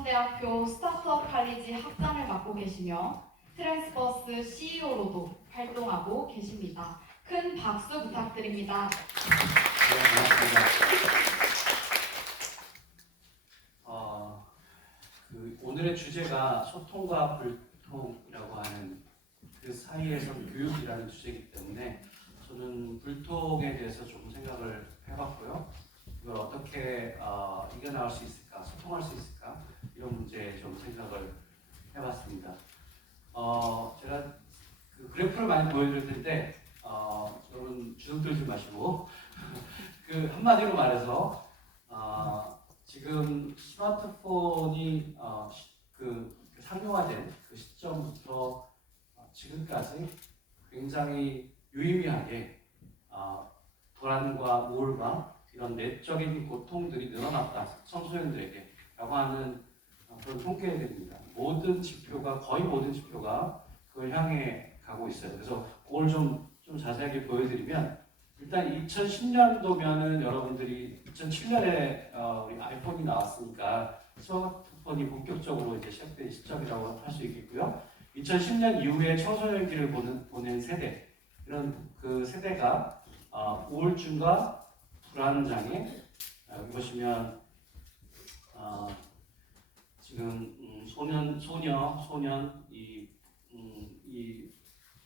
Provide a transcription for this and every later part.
인천대학교 스타트업 칼리지 학장을 맡고 계시며 트랜스버스 CEO로도 활동하고 계십니다. 큰 박수 부탁드립니다. 네, 반갑습니다. 오늘의 주제가 소통과 불통이라고 하는 그 사이에서 교육이라는 주제이기 때문에 저는 불통에 대해서 좀 생각을 해봤고요. 이걸 어떻게 이겨나갈 수 있을까, 소통할 수 있을까 이런 문제에 좀 생각을 해봤습니다. 제가 그 그래프를 많이 보여드릴 텐데 여러분 주눅 들지 마시고 그 한마디로 말해서 지금 스마트폰이 상용화된 그 시점부터 지금까지 굉장히 유의미하게 불안과 우울과 이런 내적인 고통들이 늘어났다 청소년들에게 라고 하는 그런 통계들입니다. 거의 모든 지표가 그걸 향해 가고 있어요. 그래서 그걸 좀 자세하게 보여드리면 일단 2010년도면은 여러분들이 2007년에 우리 아이폰이 나왔으니까 스마트폰이 본격적으로 이제 시작된 시점이라고 할 수 있겠고요. 2010년 이후에 청소년기를 보낸 세대, 이런 그 세대가 우울증과 불안장애, 여기 보시면 지금 소년 이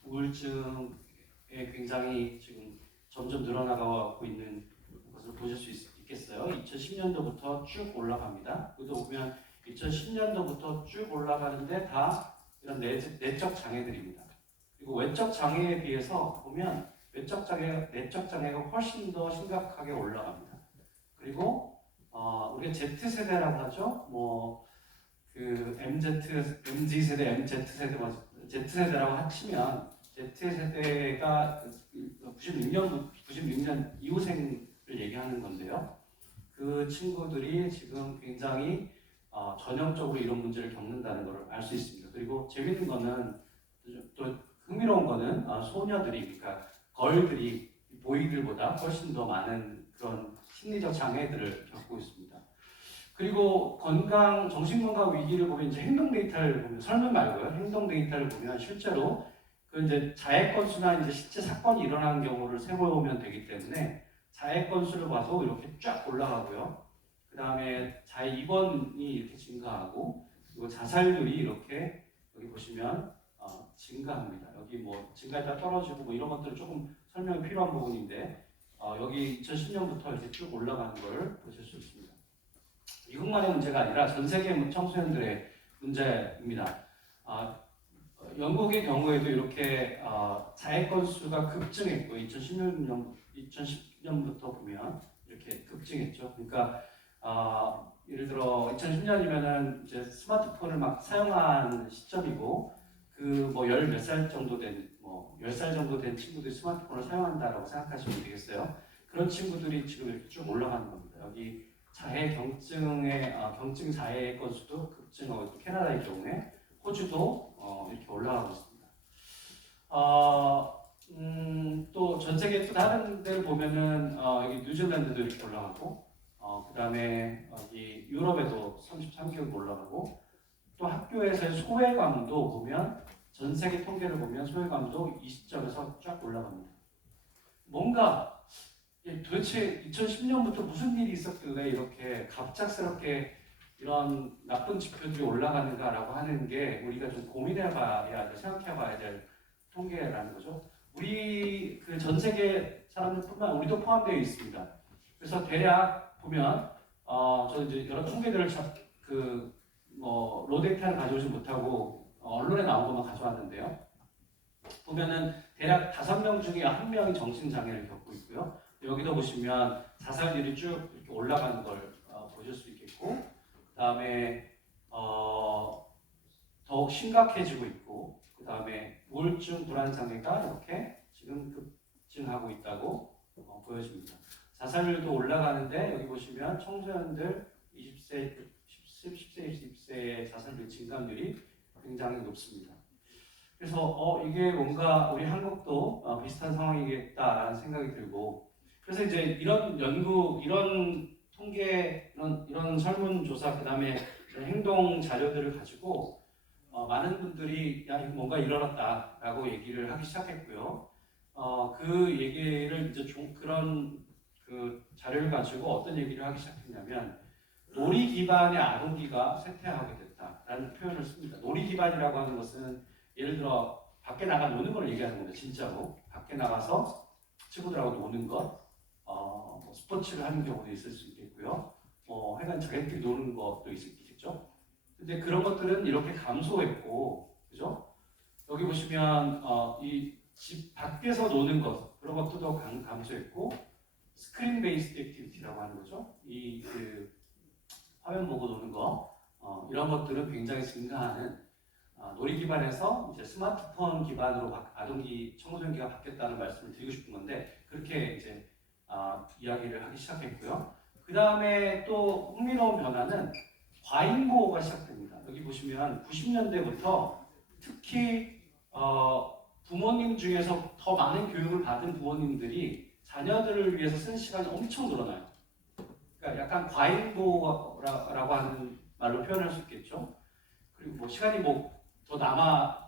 우울증에 굉장히 지금 점점 늘어나가고 있는 것을 보실 수 있겠어요. 2010년도부터 쭉 올라갑니다. 여기도 보면 2010년도부터 쭉 올라가는데 다 이런 내적 장애들입니다. 그리고 외적 장애에 비해서 보면 내적 장애가 훨씬 더 심각하게 올라갑니다. 그리고 우리가 Z 세대라고 하죠. 그 MZ 세대, Z세대라고 합치면 Z세대가 96년 이후생을 얘기하는 건데요. 그 친구들이 지금 굉장히 전형적으로 이런 문제를 겪는다는 걸 알 수 있습니다. 그리고 재밌는 거는 또 흥미로운 거는 소녀들이, 그러니까 걸들이 보이들보다 훨씬 더 많은 그런 심리적 장애들을 겪고 있습니다. 그리고 정신건강 위기를 보면 이제 행동 데이터를 보면, 설문 말고요, 행동 데이터를 보면 실제로 그 이제 자해 건수나 이제 실제 사건이 일어나는 경우를 세보면 되기 때문에 자해 건수를 봐도 이렇게 쫙 올라가고요. 그 다음에 자해 입원이 이렇게 증가하고, 그리고 자살률이 이렇게 여기 보시면 증가합니다. 여기 뭐 증가했다 떨어지고 뭐 이런 것들은 조금 설명이 필요한 부분인데 여기 2010년부터 이렇게 쭉 올라가는 것을 보실 수 있습니다. 이것만의 문제가 아니라 전 세계 청소년들의 문제입니다. 영국의 경우에도 이렇게 자해 건수가 급증했고 2010년부터 보면 이렇게 급증했죠. 그러니까 예를 들어 2010년이면은 이제 스마트폰을 막 사용한 시점이고 그 뭐 열 몇 살 정도 된 10살 정도 된 친구들이 스마트폰을 사용한다라고 생각하시면 되겠어요. 그런 친구들이 지금 이렇게 쭉 올라가는 겁니다. 여기 자해 경증 자해 건수도 급증하고 있고 캐나다의 경우에 호주도 이렇게 올라가고 있습니다. 또 전 세계 또 다른 데를 보면은 여기 뉴질랜드도 이렇게 올라가고 그 다음에 여기 유럽에도 33개국 올라가고 또 학교에서의 소외감도 보면 전 세계 통계를 보면 소외감도 이 시점에서 쫙 올라갑니다. 뭔가 도대체 2010년부터 무슨 일이 있었길래 이렇게 갑작스럽게 이런 나쁜 지표들이 올라가는가라고 하는 게 우리가 좀 고민해봐야 돼, 생각해봐야 될 통계라는 거죠. 우리 그 전 세계 사람들뿐만 우리도 포함되어 있습니다. 그래서 대략 보면 저 이제 여러 통계들을 로 데이터를 가져오지 못하고 언론에 나온 것만 가져왔는데요. 보면은 대략 5명 중에 1명이 정신장애를 겪고 있고요. 여기도 보시면 자살률이 쭉 이렇게 올라가는 걸 보실 수 있겠고, 그 다음에 더욱 심각해지고 있고, 그 다음에 우울증, 불안장애가 이렇게 지금 급증하고 있다고 보여집니다. 자살률도 올라가는데 여기 보시면 청소년들 10세, 20세의 자살률 증가율이 굉장히 높습니다. 그래서 이게 뭔가 우리 한국도 비슷한 상황이겠다라는 생각이 들고, 그래서 이제 이런 연구, 이런 통계, 이런 설문조사, 그 다음에 행동 자료들을 가지고 많은 분들이 야, 이거 뭔가 일어났다라고 얘기를 하기 시작했고요. 그 얘기를 이제 그런 그 자료를 가지고 어떤 얘기를 하기 시작했냐면 놀이 기반의 아동기가 쇠퇴하게 됐다라는 표현을 씁니다. 놀이 기반이라고 하는 것은 예를 들어 밖에 나가 노는 걸 얘기하는 겁니다. 진짜로 밖에 나가서 친구들하고 노는 것, 뭐 스포츠를 하는 경우도 있을 수 있겠고요. 하여간 자기들끼리 노는 것도 있겠죠. 근데 그런 것들은 이렇게 감소했고, 그죠? 여기 보시면 이 집 밖에서 노는 것 그런 것도 감소했고, 스크린 베이스드 액티비티라고 하는 거죠. 그 화면 보고 노는 거 이런 것들은 굉장히 증가하는 놀이 기반에서 이제 스마트폰 기반으로 아동기 청소년기가 바뀌었다는 말씀을 드리고 싶은 건데 그렇게 이제 이야기를 하기 시작했고요. 그 다음에 또 흥미로운 변화는 과잉 보호가 시작됩니다. 여기 보시면 90년대부터 특히 부모님 중에서 더 많은 교육을 받은 부모님들이 자녀들을 위해서 쓴 시간이 엄청 늘어나요. 그러니까 약간 과잉 보호라고 하는 말로 표현할 수 있겠죠. 그리고 뭐 시간이 더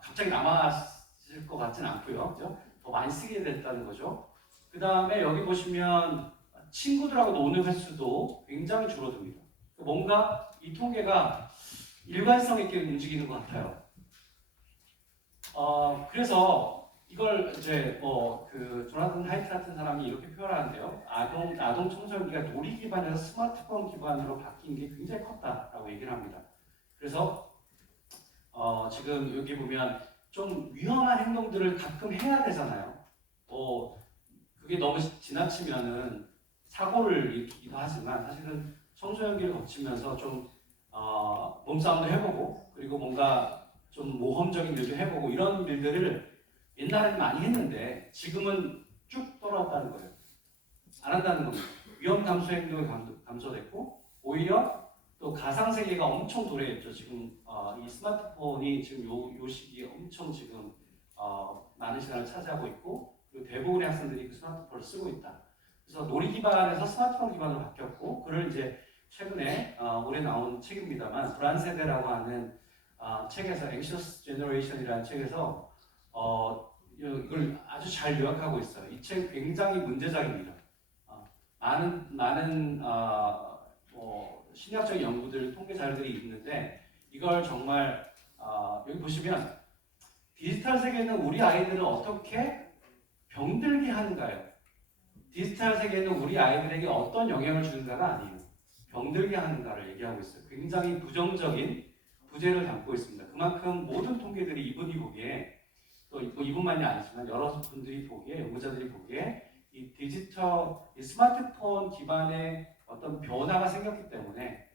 갑자기 남았을 것 같지는 않고요. 그죠? 더 많이 쓰게 됐다는 거죠. 그 다음에 여기 보시면 친구들하고 노는 횟수도 굉장히 줄어듭니다. 뭔가 이 통계가 일관성 있게 움직이는 것 같아요. 그래서 이걸 이제 그 조나단 하이트 같은 사람이 이렇게 표현하는데요. 아동 청소년기가 놀이 기반에서 스마트폰 기반으로 바뀐 게 굉장히 컸다라고 얘기를 합니다. 그래서 지금 여기 보면 좀 위험한 행동들을 가끔 해야 되잖아요. 그게 너무 지나치면은 사고를 일으키기도 하지만 사실은 청소년기를 거치면서 좀 몸싸움도 해보고 그리고 뭔가 좀 모험적인 일도 해보고 이런 일들을 옛날에는 많이 했는데 지금은 쭉 떨어졌다는 거예요. 안 한다는 겁니다. 위험 감소 행동이 감소됐고 오히려 또 가상세계가 엄청 도래했죠. 지금 이 스마트폰이 지금 요 시기에 엄청 지금 많은 시간을 차지하고 있고 그리고 대부분의 학생들이 그 스마트폰을 쓰고 있다. 그래서 놀이 기반에서 스마트폰 기반으로 바뀌었고 그를 이제 최근에 올해 나온 책입니다만 불안 세대라고 하는 책에서 Anxious Generation이라는 책에서 이걸 아주 잘 요약하고 있어요. 이 책 굉장히 문제작입니다. 많은 심리학적인 연구들, 통계 자료들이 있는데 이걸 정말 여기 보시면 디지털 세계는 우리 아이들을 어떻게 병들게 하는가요? 디지털 세계는 우리 아이들에게 어떤 영향을 주는가가 아니에요. 병들게 하는가를 얘기하고 있어요. 굉장히 부정적인 부재를 담고 있습니다. 그만큼 모든 통계들이 이분이 보기에 또 이분만이 아니지만 여러 분들이 보기에 연구자들이 보기에 이 스마트폰 기반의 어떤 변화가 생겼기 때문에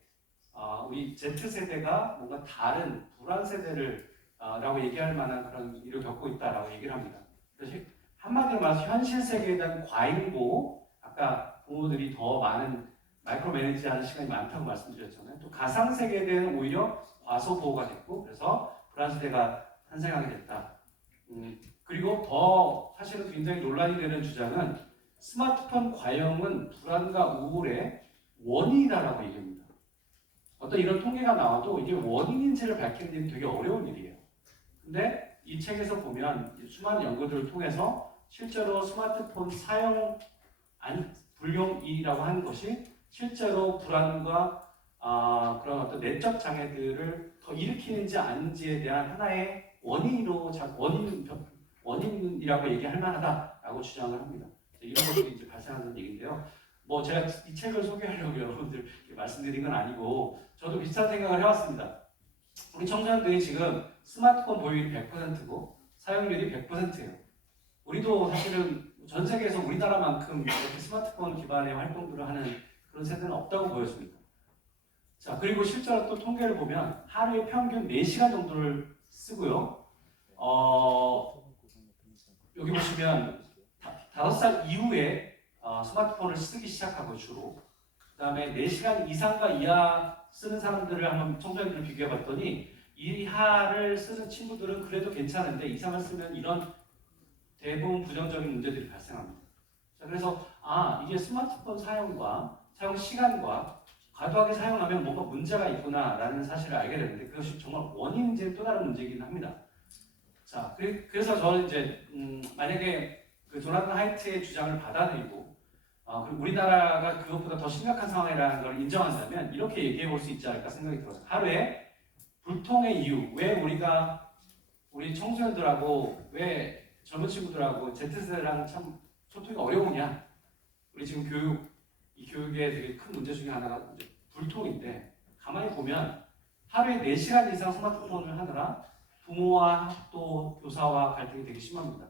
우리 Z세대가 뭔가 다른 불안 세대를 라고 얘기할 만한 그런 일을 겪고 있다라고 얘기를 합니다. 그래서 한마디로 말해서 현실 세계에 대한 과잉보호, 아까 부모들이 더 많은 마이크로 매니지하는 시간이 많다고 말씀드렸잖아요. 또 가상 세계에 대한 오히려 과소보호가 됐고 그래서 불안 세대가 탄생하게 됐다. 그리고 더 사실은 굉장히 논란이 되는 주장은 스마트폰 과용은 불안과 우울의 원인이다라고 얘기합니다. 어떤 이런 통계가 나와도 이게 원인인지를 밝히는 일은 되게 어려운 일이에요. 근데 이 책에서 보면 수많은 연구들을 통해서 실제로 스마트폰 사용 불용이라고 하는 것이 실제로 불안과 그런 어떤 내적 장애들을 더 일으키는지 아닌지에 대한 하나의 원인이라고 얘기할 만하다라고 주장을 합니다. 이런 것들이 이제 발생하는 얘기인데요. 제가 이 책을 소개하려고 여러분들 말씀드린 건 아니고 저도 비슷한 생각을 해왔습니다. 우리 청소년들이 지금 스마트폰 보유율이 100%고 사용률이 100%예요. 우리도 사실은 전 세계에서 우리나라만큼 이렇게 스마트폰 기반의 활동들을 하는 그런 세대는 없다고 보여집니다. 자, 그리고 실제로 또 통계를 보면 하루에 평균 4시간 정도를 쓰고요. 여기 보시면 5살 이후에 스마트폰을 쓰기 시작하고 주로 그 다음에 4시간 이상과 이하 쓰는 사람들을 한번 청소년들을 비교해봤더니 이하를 쓰는 친구들은 그래도 괜찮은데 이상을 쓰면 이런 대부분 부정적인 문제들이 발생합니다. 자, 그래서 이게 스마트폰 사용과 사용 시간과 과도하게 사용하면 뭔가 문제가 있구나라는 사실을 알게 되는데 그것이 정말 원인인지는 또 다른 문제이긴 합니다. 자, 그래서 저는 이제 만약에 그 조나단 하이트의 주장을 받아들이고 그리고 우리나라가 그것보다 더 심각한 상황이라는 걸 인정한다면 이렇게 얘기해 볼 수 있지 않을까 생각이 들어요. 하루에 불통의 이유, 왜 우리 청소년들하고 왜 젊은 친구들하고 Z세대랑 참 소통이 어려우냐? 우리 지금 이 교육의 되게 큰 문제 중에 하나가 이제 불통인데 가만히 보면 하루에 4시간 이상 스마트폰을 하느라 부모와 또 교사와 갈등이 되게 심합니다.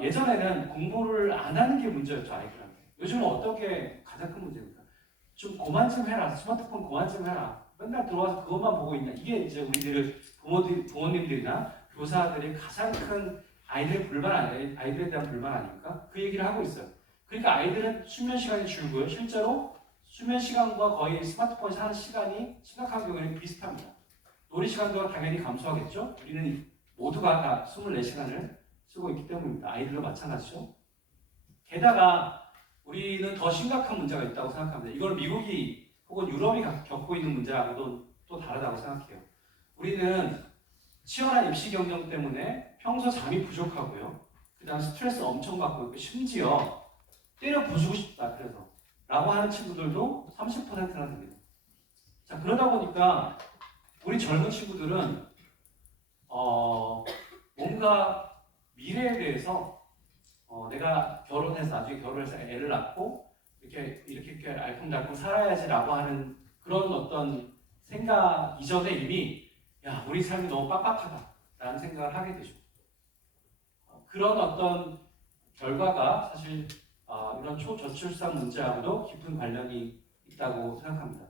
예전에는 공부를 안 하는 게 문제였죠, 아이들한테. 요즘은 어떤 게 가장 큰 문제입니까? 좀 그만 좀 해라. 스마트폰 그만 좀 해라. 맨날 들어와서 그것만 보고 있냐. 이게 이제 우리들 부모님들이나 교사들이 가장 큰 아이들에 대한 불만 아닙니까? 그 얘기를 하고 있어요. 그러니까 아이들은 수면 시간이 줄고요. 실제로 수면 시간과 거의 스마트폰에서 하는 시간이 심각한 경우에는 비슷합니다. 놀이 시간도 당연히 감소하겠죠. 우리는 모두가 다 24시간을 쓰고 있기 때문입니다. 아이들도 마찬가지죠. 게다가 우리는 더 심각한 문제가 있다고 생각합니다. 이걸 미국이 혹은 유럽이 겪고 있는 문제하고도 또 다르다고 생각해요. 우리는 치열한 입시 경쟁 때문에 평소 잠이 부족하고요. 그 다음 스트레스 엄청 받고 있고 심지어 때려 부수고 싶다 그래서 라고 하는 친구들도 30%나 됩니다. 자, 그러다 보니까 우리 젊은 친구들은 뭔가 미래에 대해서 내가 나중에 결혼해서 애를 낳고 이렇게 알콩달콩 살아야지라고 하는 그런 어떤 생각 이전에 이미 야, 우리 삶이 너무 빡빡하다라는 생각을 하게 되죠. 그런 어떤 결과가 사실 이런 초저출산 문제하고도 깊은 관련이 있다고 생각합니다.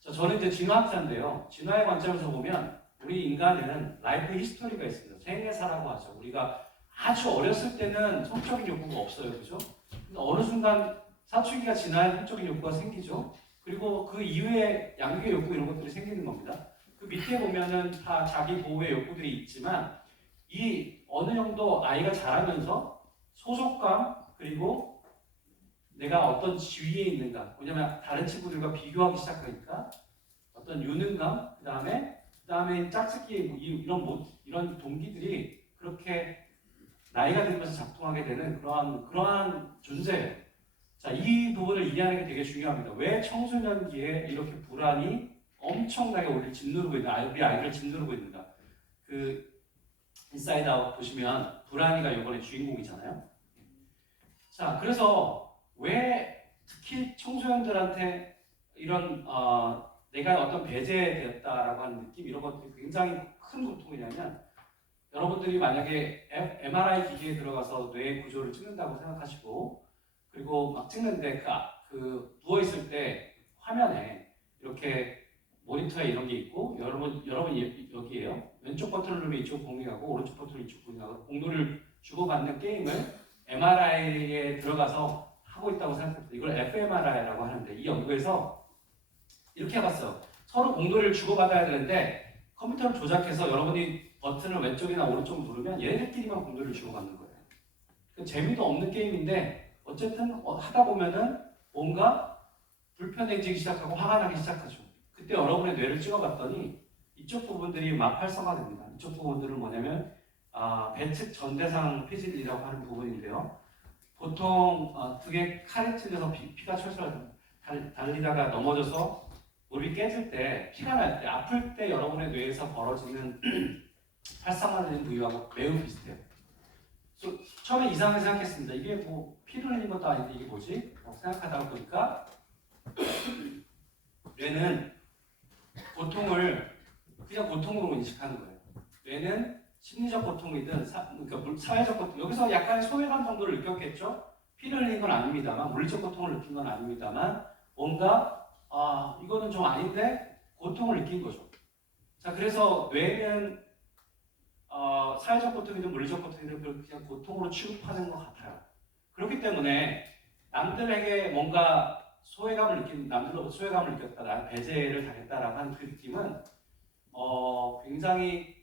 자, 저는 이제 진화학자인데요. 진화의 관점에서 보면 우리 인간에는 라이프 히스토리가 있습니다. 생애사라고 하죠. 우리가 아주 어렸을 때는 성적인 욕구가 없어요. 그죠? 근데 어느 순간 사춘기가 지나야 성적인 욕구가 생기죠. 그리고 그 이후에 양육의 욕구 이런 것들이 생기는 겁니다. 그 밑에 보면은 다 자기 보호의 욕구들이 있지만 이 어느 정도 아이가 자라면서 소속감 그리고 내가 어떤 지위에 있는가 왜냐면 다른 친구들과 비교하기 시작하니까 어떤 유능감 그 다음에 짝짓기 이런 동기들이 그렇게 나이가 들면서 작동하게 되는 그러한 존재예요. 자, 이 부분을 이해하는 게 되게 중요합니다. 왜 청소년기에 이렇게 불안이 엄청나게 우리 아이를 짓누르고 있는가? 그 인사이드 아웃 보시면 불안이가 이번에 주인공이잖아요. 자, 그래서 왜 특히 청소년들한테 이런 내가 어떤 배제되었다라고 하는 느낌 이런 것들이 굉장히 큰 고통이냐면 여러분들이 만약에 MRI 기기에 들어가서 뇌 구조를 찍는다고 생각하시고 그리고 막 찍는데 그 누워 있을 때 화면에 이렇게 모니터에 이런 게 있고 여러분 여기에요. 왼쪽 버튼을 누르면 이쪽 공유하고 오른쪽 버튼을 이쪽 공유하고 공유를 주고받는 게임을 MRI에 들어가서 하고 있다고 생각합니다. 이걸 fMRI라고 하는데 이 연구에서 이렇게 해봤어요. 서로 공도를 주고받아야 되는데 컴퓨터를 조작해서 여러분이 버튼을 왼쪽이나 오른쪽 누르면 얘네들끼리만 공도를 주고받는 거예요. 재미도 없는 게임인데 어쨌든 하다 보면은 뭔가 불편해지기 시작하고 화가 나기 시작하죠. 그때 여러분의 뇌를 찍어봤더니 이쪽 부분들이 막 활성화됩니다. 이쪽 부분들은 뭐냐면 배측 전대상 피질이라고 하는 부분인데요. 보통 등에 칼에 찔려서 피가 철철 달리다가 넘어져서 무릎이 깨질 때 피가 날 때 아플 때 여러분의 뇌에서 벌어지는 활성화되는 부위하고 매우 비슷해요. 처음에 이상하게 생각했습니다. 이게 뭐 피를 흘린 것도 아닌데 이게 뭐지? 생각하다가 보니까 뇌는 고통을 그냥 고통으로 인식하는 거예요. 뇌는 심리적 고통이든 그러니까 사회적 고통 여기서 약간의 소외감 정도를 느꼈겠죠? 피를 흘린 건 아닙니다만 물리적 고통을 느낀 건 아닙니다만 뭔가 이거는 좀 아닌데 고통을 느낀 거죠. 자, 그래서 뇌는 사회적 고통이든 물리적 고통이든 그냥 고통으로 취급하는 것 같아요. 그렇기 때문에 남들에게 뭔가 남들로부터 소외감을 느꼈다, 나는 배제를 당했다라고 하는 그 느낌은 굉장히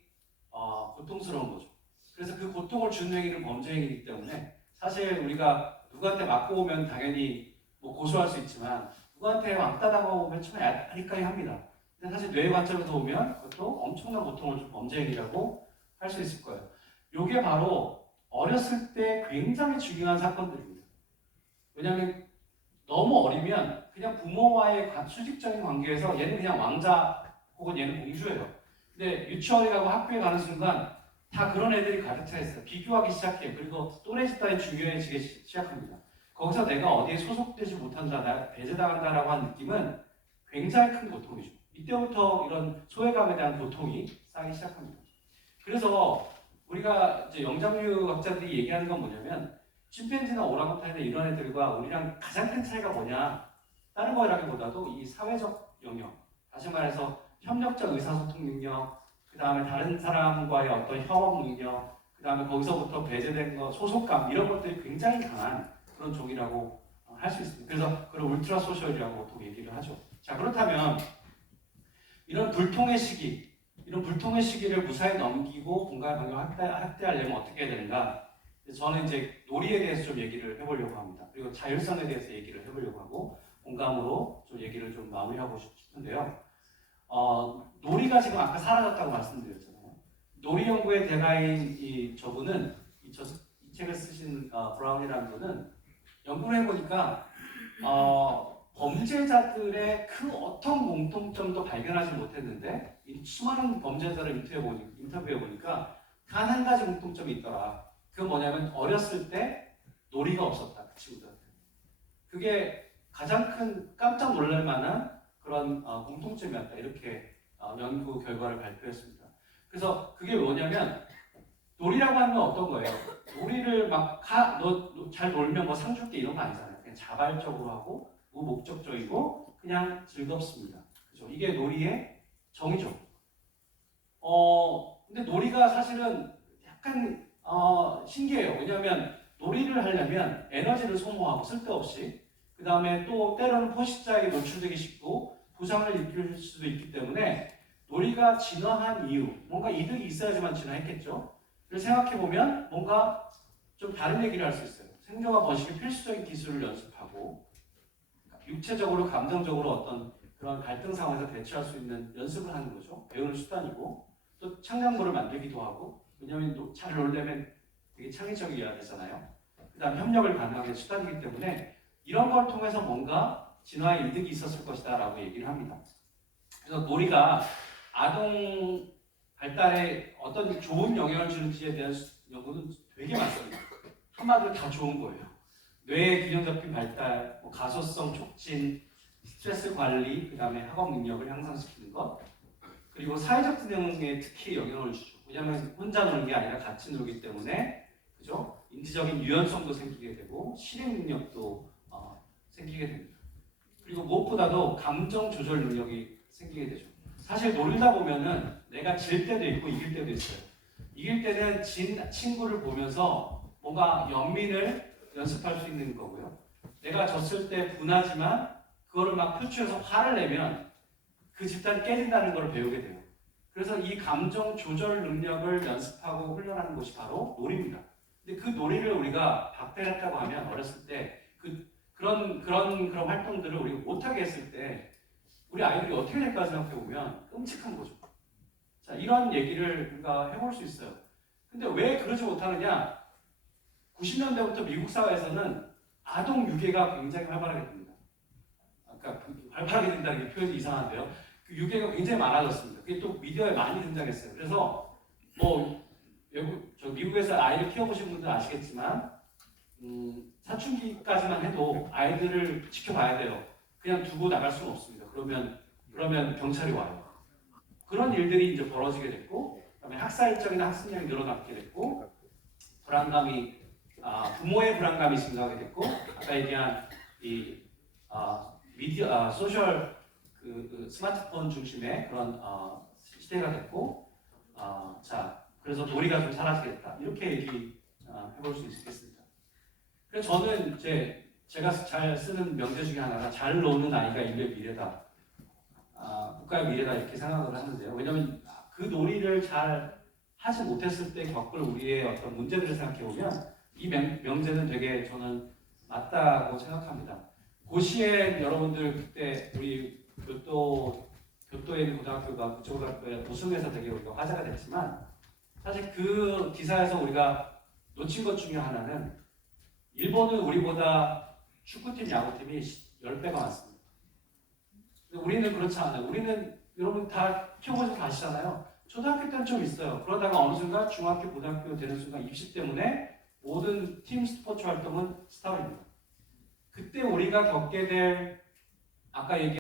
고통스러운 거죠. 그래서 그 고통을 주는 행위는 범죄 행위이기 때문에 사실 우리가 누구한테 맞고 오면 당연히 뭐 고소할 수 있지만 누구한테 왕따 당하고 참 아리까리합니다. 근데 사실 뇌 관점에서 보면 그것도 엄청난 고통을 준 범죄 행위라고 할 수 있을 거예요. 이게 바로 어렸을 때 굉장히 중요한 사건들입니다. 왜냐하면 너무 어리면 그냥 부모와의 수직적인 관계에서 얘는 그냥 왕자 혹은 얘는 공주예요. 근데 유치원에 가고 학교에 가는 순간 다 그런 애들이 가득 차 있어요. 비교하기 시작해요. 그리고 또래 집단이 중요해지기 시작합니다. 거기서 내가 어디에 소속되지 못한다, 나 배제당한다라고 하는 느낌은 굉장히 큰 고통이죠. 이때부터 이런 소외감에 대한 고통이 쌓이기 시작합니다. 그래서 우리가 이제 영장류학자들이 얘기하는 건 뭐냐면 침팬지나 오랑우탄이나 이런 애들과 우리랑 가장 큰 차이가 뭐냐, 다른 거라기보다도 이 사회적 영역, 다시 말해서 협력적 의사소통 능력, 그 다음에 다른 사람과의 어떤 협업 능력, 그 다음에 거기서부터 배제된 거, 소속감, 이런 것들이 굉장히 강한 그런 종이라고 할 수 있습니다. 그래서 그걸 울트라 소셜이라고 보통 얘기를 하죠. 자, 그렇다면 이런 불통의 시기, 이런 불통의 시기를 무사히 넘기고 공간 방역을 확대하려면 어떻게 해야 되는가? 저는 이제 놀이에 대해서 좀 얘기를 해보려고 합니다. 그리고 자율성에 대해서 얘기를 해보려고 하고 공감으로 좀 얘기를 좀 마무리하고 싶은데요. 놀이가 지금 아까 사라졌다고 말씀드렸잖아요. 놀이 연구의 대가인 저분은 이 책을 쓰신 브라운이라는 분은 연구를 해보니까 범죄자들의 그 어떤 공통점도 발견하지 못했는데 이 수많은 범죄자를 인터뷰해 보니까 단 한 가지 공통점이 있더라. 그건 뭐냐면 어렸을 때 놀이가 없었다. 그 친구들한테. 그게 가장 큰 깜짝 놀랄 만한 그런 공통점이었다. 이렇게 연구 결과를 발표했습니다. 그래서 그게 뭐냐면 놀이라고 하는 건 어떤 거예요? 놀이를 막 너 잘 놀면 뭐 상 줄게 이런 거 아니잖아요. 그냥 자발적으로 하고 무목적적이고 그냥 즐겁습니다. 그죠? 이게 놀이의 정의죠. 근데 놀이가 사실은 약간 신기해요. 왜냐하면 놀이를 하려면 에너지를 소모하고 쓸데없이 그 다음에 또 때로는 포식자에게 노출되기 쉽고 부상을 일으킬 수도 있기 때문에 놀이가 진화한 이유, 뭔가 이득이 있어야지만 진화했겠죠. 그걸 생각해보면 뭔가 좀 다른 얘기를 할 수 있어요. 생존과 번식의 필수적인 기술을 연습하고 육체적으로 감정적으로 어떤 그런 갈등 상황에서 대처할 수 있는 연습을 하는 거죠. 배우는 수단이고 또 창작물을 만들기도 하고, 왜냐하면 잘 놀려면 되게 창의적이어야 되잖아요. 그 다음 협력을 가능하게 수단이기 때문에 이런 걸 통해서 뭔가 진화에 이득이 있었을 것이다 라고 얘기를 합니다. 그래서 놀이가 아동 발달에 어떤 좋은 영향을 주는지에 대한 연구는 되게 많습니다. 한마디로 다 좋은 거예요. 뇌의 균형 잡힌 발달, 가소성 촉진, 스트레스 관리, 그 다음에 학업 능력을 향상시키는 것, 그리고 사회적 기능에 특히 영향을 주죠. 왜냐하면 혼자 노는 게 아니라 같이 놀기 때문에, 그죠? 인지적인 유연성도 생기게 되고 실행 능력도 생기게 됩니다. 그리고 무엇보다도 감정 조절 능력이 생기게 되죠. 사실 놀다 보면은 내가 질 때도 있고 이길 때도 있어요. 이길 때는 진 친구를 보면서 뭔가 연민을 연습할 수 있는 거고요. 내가 졌을 때 분하지만 그거를 막 표출해서 화를 내면 그 집단이 깨진다는 걸 배우게 돼요. 그래서 이 감정 조절 능력을 연습하고 훈련하는 것이 바로 놀이입니다. 근데 그 놀이를 우리가 박탈했다고 하면 어렸을 때 그런 활동들을 우리가 못하게 했을 때 우리 아이들이 어떻게 될까 생각해 보면 끔찍한 거죠. 자, 이런 얘기를 우리가 해볼 수 있어요. 근데 왜 그러지 못하느냐? 90년대부터 미국 사회에서는 아동 유괴가 굉장히 활발하게 됩니다. 아까 활발하게 된다는 게 표현이 이상한데요. 그 유괴가 굉장히 많아졌습니다. 그게 또 미디어에 많이 등장했어요. 그래서 미국에서 아이를 키워보신 분들 아시겠지만 사춘기까지만 해도 아이들을 지켜봐야 돼요. 그냥 두고 나갈 수는 없습니다. 그러면 경찰이 와요. 그런 일들이 이제 벌어지게 됐고, 그다음에 학살적인 학습량이 늘어나게 됐고, 부모의 불안감이 증가하게 됐고, 아까 얘기한 이 소셜 스마트폰 중심의 그런 시대가 됐고, 그래서 놀이가 좀 사라지게 됐다. 이렇게 얘기해볼 수 있겠습니다. 그래서 저는 제가 잘 쓰는 명제 중에 하나가 잘 노는 아이가 인류의 미래다. 국가의 미래다 이렇게 생각을 하는데요. 왜냐하면 그 놀이를 잘 하지 못했을 때 겪을 우리의 어떤 문제들을 생각해 보면 이 명제는 되게 저는 맞다고 생각합니다. 고시에 여러분들 그때 우리 교토에 있는 고등학교가 국제고등학교에 우승해서 되게 우리가 화제가 됐지만 사실 그 기사에서 우리가 놓친 것 중에 하나는 일본은 우리보다 축구팀, 야구팀이 10배가 많습니다. 근데 우리는 그렇지 않아요. 우리는 여러분 다 키워보셔서 아시잖아요. 초등학교 때는 좀 있어요. 그러다가 어느 순간 중학교, 고등학교 되는 순간 입시 때문에 모든 팀 스포츠 활동은 스탑입니다. 그때 우리가 겪게 될 아까 얘기한